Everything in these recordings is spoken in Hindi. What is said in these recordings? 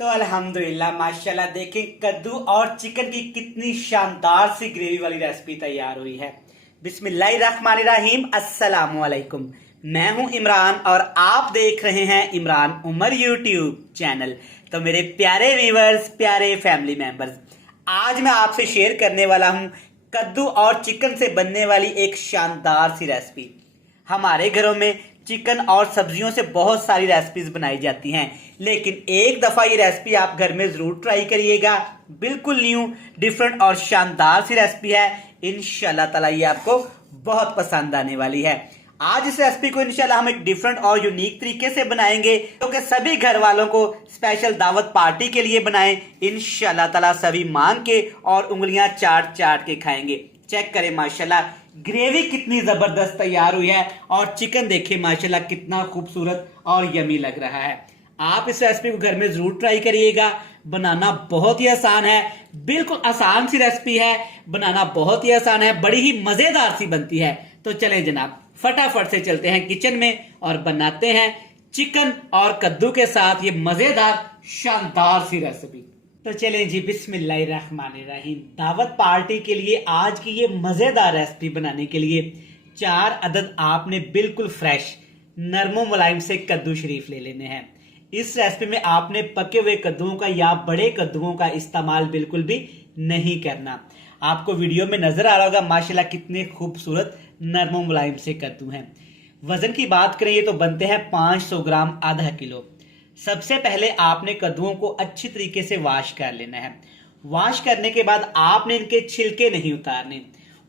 तो अल्हम्दुलिल्लाह माशाल्लाह देखें कद्दू और चिकन की कितनी शानदार सी ग्रेवी वाली रेसिपी तैयार हुई है। बिस्मिल्लाहिर्रहमानिर्रहीम, अस्सलामु अलैकुम। मैं हूं इमरान और आप देख रहे हैं इमरान उमर यूट्यूब चैनल। तो मेरे प्यारे व्यूवर्स, प्यारे फैमिली मेंबर्स, आज मैं आपसे शेयर करने वाला हूं कद्दू और चिकन से बनने वाली एक शानदार सी रेसिपी। हमारे घरों में चिकन और सब्जियों से बहुत सारी रेसिपीज बनाई जाती हैं, लेकिन एक दफा ये रेसिपी आप घर में जरूर ट्राई करिएगा। बिल्कुल न्यू, डिफरेंट और शानदार सी रेसिपी है। इंशाल्लाह ताला ये आपको बहुत पसंद आने वाली है। आज इस रेसिपी को इंशाल्लाह हम एक डिफरेंट और यूनिक तरीके से बनाएंगे, क्योंकि सभी घर वालों को स्पेशल दावत पार्टी के लिए बनाएं। इंशाल्लाह ताला सभी मांग के और उंगलियां चाट चाट के खाएंगे। चेक करें माशाल्लाह ग्रेवी कितनी जबरदस्त तैयार हुई है और चिकन देखिए माशाल्लाह कितना खूबसूरत और यमी लग रहा है। आप इस रेसिपी को घर में जरूर ट्राई करिएगा। बनाना बहुत ही आसान है, बिल्कुल आसान सी रेसिपी है, बनाना बहुत ही आसान है, बड़ी ही मजेदार सी बनती है। तो चलें जनाब, फटाफट से चलते हैं किचन में और बनाते हैं चिकन और कद्दू के साथ ये मजेदार शानदार सी रेसिपी। तो चलें जी, बिस्मिल्लाहिर्रहमानिर्रहीम। दावत पार्टी के लिए आज की ये मजेदार रेसिपी बनाने के लिए 4 अदद आपने बिल्कुल फ्रेश नरमो मुलायम से कद्दू शरीफ ले लेने हैं। इस रेसिपी में आपने पके हुए कद्दुओं का या बड़े कद्दुओं का इस्तेमाल बिल्कुल भी नहीं करना। आपको वीडियो में नजर आ रहा होगा माशाल्लाह कितने खूबसूरत नरमो मुलायम से कद्दू हैं। वजन की बात करें ये तो बनते हैं 500 ग्राम, आधा किलो। सबसे पहले आपने कद्दुओं को अच्छी तरीके से वॉश कर लेना है। वॉश करने के बाद आपने इनके छिलके नहीं उतारने।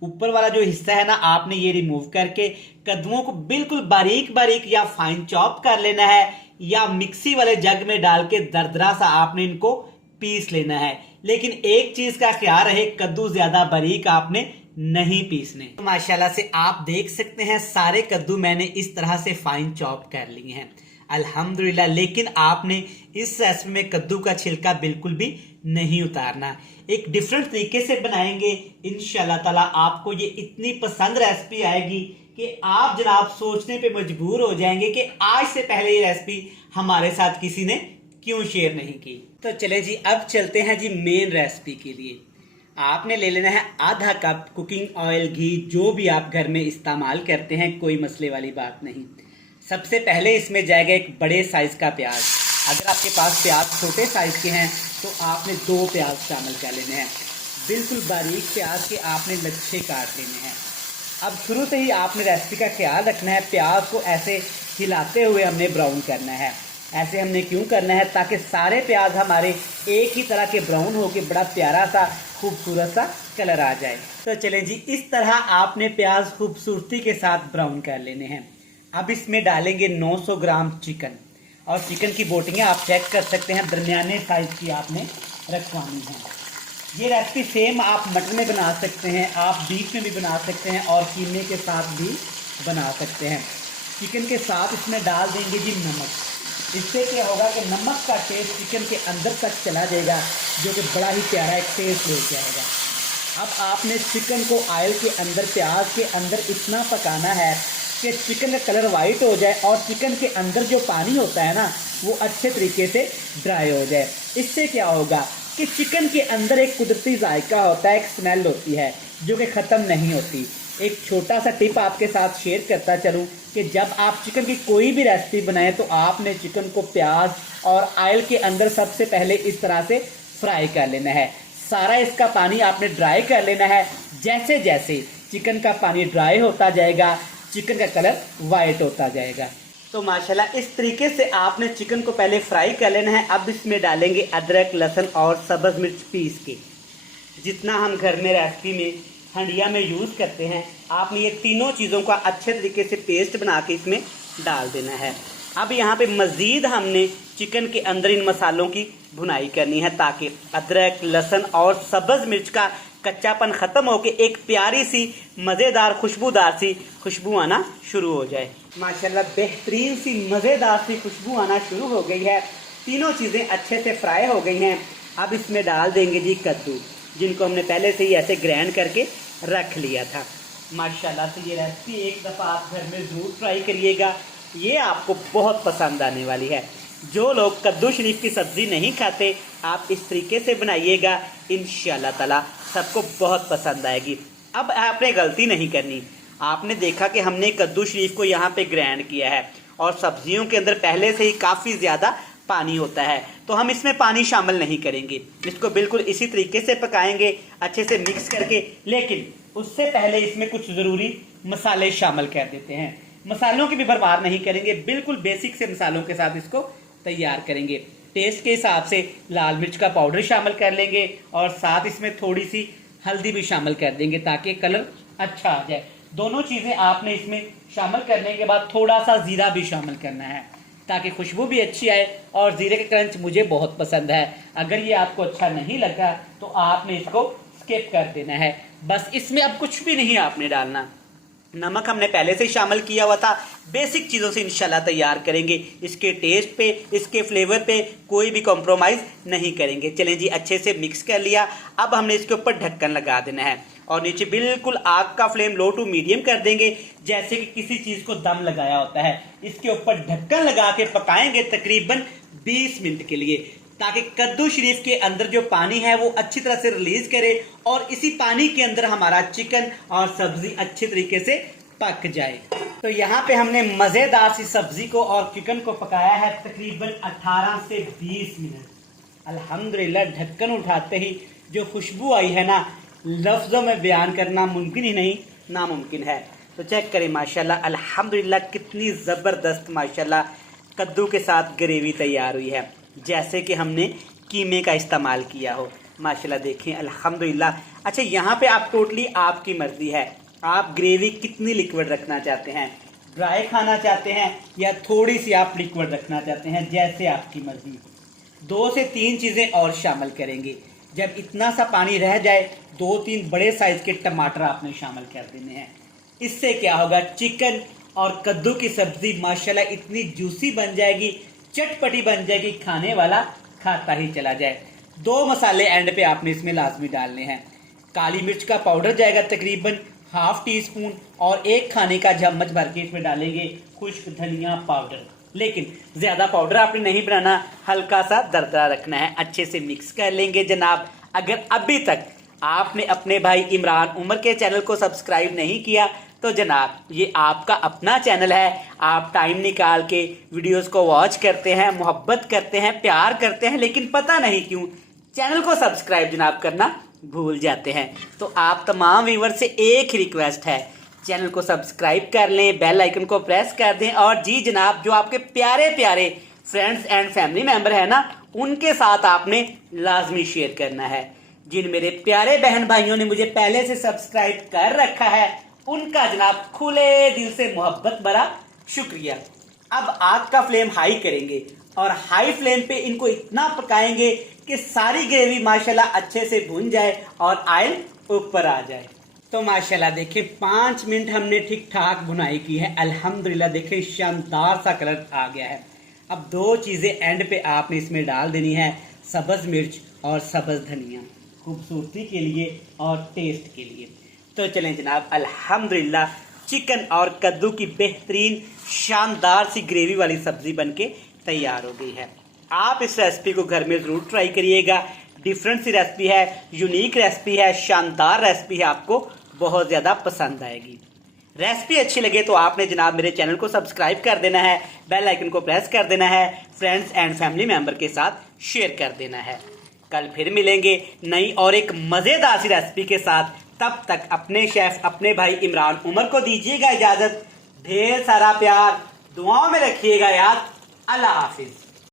ऊपर वाला जो हिस्सा है ना, आपने ये रिमूव करके कद्दुओं को बिल्कुल बारीक बारीक या फाइन चॉप कर लेना है, या मिक्सी वाले जग में डाल के दरदरा सा आपने इनको पीस लेना है। लेकिन एक चीज का ख्याल रहे, कद्दू ज्यादा बारीक आपने नहीं पीसने। तो माशाल्लाह से आप देख सकते हैं सारे कद्दू मैंने इस तरह से फाइन चॉप कर लिए हैं अल्हम्दुलिल्लाह। लेकिन आपने इस रेसिपी में कद्दू का छिलका बिल्कुल भी नहीं उतारना। एक डिफरेंट तरीके से बनाएंगे, इंशाल्लाह ताला आपको ये इतनी पसंद रेसिपी आएगी कि आप जनाब सोचने पे मजबूर हो जाएंगे कि आज से पहले ये रेसिपी हमारे साथ किसी ने क्यों शेयर नहीं की। तो चले जी, अब चलते हैं जी मेन रेसिपी के लिए। आपने ले लेना है आधा कप कुकिंग ऑयल, घी, जो भी आप घर में इस्तेमाल करते हैं, कोई मसले वाली बात नहीं। सबसे पहले इसमें जाएगा एक बड़े साइज का प्याज। अगर आपके पास प्याज छोटे साइज के हैं तो आपने 2 प्याज शामिल कर लेने हैं। बिल्कुल बारीक प्याज के आपने लच्छे काट लेने हैं। अब शुरू से ही आपने रेसिपी का ख्याल रखना है, प्याज को ऐसे हिलाते हुए हमने ब्राउन करना है। ऐसे हमने क्यों करना है? ताकि सारे प्याज हमारे एक ही तरह के ब्राउन होकर बड़ा प्यारा सा खूबसूरत सा कलर आ जाए। तो चलें जी, इस तरह आपने प्याज खूबसूरती के साथ ब्राउन कर लेने हैं। अब इसमें डालेंगे 900 ग्राम चिकन, और चिकन की बोटियां आप चेक कर सकते हैं दरमियाने साइज की आपने रखवानी है। ये रेसिपी सेम आप मटन में बना सकते हैं, आप बीफ में भी बना सकते हैं और कीमे के साथ भी बना सकते हैं। चिकन के साथ इसमें डाल देंगे जी नमक। इससे क्या होगा कि नमक का टेस्ट चिकन के अंदर तक चला जाएगा, जो कि बड़ा ही प्यारा एक टेस्ट लेके आएगा। अब आपने चिकन को ऑयल के अंदर, प्याज के अंदर इतना पकाना है कि चिकन का कलर वाइट हो जाए और चिकन के अंदर जो पानी होता है ना, वो अच्छे तरीके से ड्राई हो जाए। इससे क्या होगा कि चिकन के अंदर एक कुदरती जायका होता है, एक स्मेल होती है जो कि ख़त्म नहीं होती। एक छोटा सा टिप आपके साथ शेयर करता चलूँ कि जब आप चिकन की कोई भी रेसिपी बनाएं तो आपने चिकन को प्याज और ऑयल के अंदर सबसे पहले इस तरह से फ्राई कर लेना है। सारा इसका पानी आपने ड्राई कर लेना है। जैसे जैसे चिकन का पानी ड्राई होता जाएगा, चिकन का कलर वाइट होता जाएगा। तो माशाल्लाह इस तरीके से आपने चिकन को पहले फ्राई कर लेना है। अब इसमें डालेंगे अदरक, लहसुन और सब्ज़ मिर्च पीस के। जितना हम घर में रेसिपी में हंडिया में यूज़ करते हैं, आपने ये तीनों चीज़ों का अच्छे तरीके से पेस्ट बना के इसमें डाल देना है। अब यहाँ पे मज़ीद हमने चिकन के अंदर इन मसालों की भुनाई करनी है, ताकि अदरक, लहसुन और सब्ज़ मिर्च का कच्चापन ख़त्म होके एक प्यारी सी मज़ेदार खुशबूदार सी खुशबू आना शुरू हो जाए। माशाल्लाह बेहतरीन सी मज़ेदार सी खुशबू आना शुरू हो गई है। तीनों चीज़ें अच्छे से फ्राई हो गई हैं। अब इसमें डाल देंगे जी कद्दू, जिनको हमने पहले से ही ऐसे ग्राइंड करके रख लिया था। माशाल्लाह से ये रेसिपी एक दफ़ा आप घर में ज़रूर ट्राई करिएगा, ये आपको बहुत पसंद आने वाली है। जो लोग कद्दू शरीफ की सब्ज़ी नहीं खाते, आप इस तरीके से बनाइएगा, इंशाल्लाह ताला सबको बहुत पसंद आएगी। अब आपने गलती नहीं करनी। आपने देखा कि हमने कद्दू शरीफ को यहाँ पे ग्राइंड किया है और सब्जियों के अंदर पहले से ही काफ़ी ज़्यादा पानी होता है, तो हम इसमें पानी शामिल नहीं करेंगे। इसको बिल्कुल इसी तरीके से पकाएंगे, अच्छे से मिक्स करके। लेकिन उससे पहले इसमें कुछ ज़रूरी मसाले शामिल कर देते हैं। मसालों की भी बर्बाद नहीं करेंगे, बिल्कुल बेसिक से मसालों के साथ इसको तैयार करेंगे। टेस्ट के हिसाब से लाल मिर्च का पाउडर शामिल कर लेंगे और साथ इसमें थोड़ी सी हल्दी भी शामिल कर देंगे ताकि कलर अच्छा आ जाए। दोनों चीज़ें आपने इसमें शामिल करने के बाद थोड़ा सा ज़ीरा भी शामिल करना है ताकि खुशबू भी अच्छी आए। और ज़ीरे का क्रंच मुझे बहुत पसंद है। अगर ये आपको अच्छा नहीं लगा तो आपने इसको स्किप कर देना है। बस इसमें अब कुछ भी नहीं आपने डालना। नमक हमने पहले से शामिल किया हुआ था। बेसिक चीज़ों से इंशाल्लाह तैयार करेंगे। इसके टेस्ट पे, इसके फ्लेवर पे कोई भी कॉम्प्रोमाइज़ नहीं करेंगे। चलें जी, अच्छे से मिक्स कर लिया। अब हमने इसके ऊपर ढक्कन लगा देना है और नीचे बिल्कुल आग का फ्लेम लो टू मीडियम कर देंगे, जैसे कि किसी चीज़ को दम लगाया होता है। इसके ऊपर ढक्कन लगा के पकाएंगे तकरीबन 20 मिनट के लिए, ताकि कद्दू शरीफ के अंदर जो पानी है वो अच्छी तरह से रिलीज करे और इसी पानी के अंदर हमारा चिकन और सब्जी अच्छी तरीके से पक जाए। तो यहाँ पे हमने मज़ेदार सी सब्जी को और चिकन को पकाया है तकरीबन 18 से 20 मिनट। अल्हम्दुलिल्लाह, ढक्कन उठाते ही जो खुशबू आई है ना, लफ्ज़ों में बयान करना मुमकिन ही नहीं, नामुमकिन है। तो चेक करें माशाल्लाह, अल्हम्दुलिल्लाह कितनी ज़बरदस्त माशाल्लाह कद्दू के साथ ग्रेवी तैयार हुई है, जैसे कि हमने कीमे का इस्तेमाल किया हो। माशाल्लाह देखें, अल्हम्दुलिल्लाह। अच्छा, यहाँ पे आप टोटली आपकी मर्ज़ी है, आप ग्रेवी कितनी लिक्विड रखना चाहते हैं, ड्राई खाना चाहते हैं या थोड़ी सी आप लिक्विड रखना चाहते हैं, जैसे आपकी मर्ज़ी। 2 से 3 चीज़ें और शामिल करेंगे। जब इतना सा पानी रह जाए, 2-3 बड़े साइज़ के टमाटर आपने शामिल कर देने हैं। इससे क्या होगा, चिकन और कद्दू की सब्ज़ी माशाल्लाह इतनी जूसी बन जाएगी, चटपटी बन जाएगी, खाने वाला खाता ही चला जाए। 2 मसाले एंड पे आपने इसमें लाजमी डालने हैं। काली मिर्च का पाउडर जाएगा तकरीबन ½ टीस्पून और 1 खाने का चम्मच भर के इसमें डालेंगे खुश्क धनिया पाउडर। लेकिन ज़्यादा पाउडर आपने नहीं बनाना, हल्का सा दरदरा रखना है। अच्छे से मिक्स कर लेंगे जनाब। अगर अभी तक आपने अपने भाई इमरान उमर के चैनल को सब्सक्राइब नहीं किया तो जनाब ये आपका अपना चैनल है। आप टाइम निकाल के वीडियोस को वॉच करते हैं, मोहब्बत करते हैं, प्यार करते हैं, लेकिन पता नहीं क्यों चैनल को सब्सक्राइब जनाब करना भूल जाते हैं। तो आप तमाम व्यूअर से एक ही रिक्वेस्ट है, चैनल को सब्सक्राइब कर लें, बेल आइकन को प्रेस कर दें। और जी जनाब, जो आपके प्यारे प्यारे फ्रेंड्स एंड फैमिली मेम्बर है ना, उनके साथ आपने लाजमी शेयर करना है। जिन मेरे प्यारे बहन भाइयों ने मुझे पहले से सब्सक्राइब कर रखा है, उनका जनाब खुले दिल से मोहब्बत भरा शुक्रिया। अब आग का फ्लेम हाई करेंगे और हाई फ्लेम पे इनको इतना पकाएंगे कि सारी ग्रेवी माशाल्लाह अच्छे से भुन जाए और ऑयल ऊपर आ जाए। तो माशाल्लाह देखिए 5 मिनट हमने ठीक ठाक बुनाई की है। अल्हम्दुलिल्लाह देखिए शानदार सा कलर आ गया है। अब 2 चीज़ें एंड पे आपने इसमें डाल देनी है, सब्ज़ मिर्च और सब्ज़ धनिया, खूबसूरती के लिए और टेस्ट के लिए। तो चलें जनाब, अल्हम्दुलिल्लाह चिकन और कद्दू की बेहतरीन शानदार सी ग्रेवी वाली सब्ज़ी बनके तैयार हो गई है। आप इस रेसिपी को घर में ज़रूर ट्राई करिएगा। डिफरेंट सी रेसिपी है, यूनिक रेसिपी है, शानदार रेसिपी है, आपको बहुत ज़्यादा पसंद आएगी। रेसिपी अच्छी लगे तो आपने जनाब मेरे चैनल को सब्सक्राइब कर देना है, बेल आइकन को प्रेस कर देना है, फ्रेंड्स एंड फैमिली मेम्बर के साथ शेयर कर देना है। कल फिर मिलेंगे नई और एक मज़ेदार सी रेसिपी के साथ। तब तक अपने शेफ, अपने भाई इमरान उमर को दीजिएगा इजाज़त। ढेर सारा प्यार, दुआओं में रखिएगा याद। अल्लाह हाफिज़।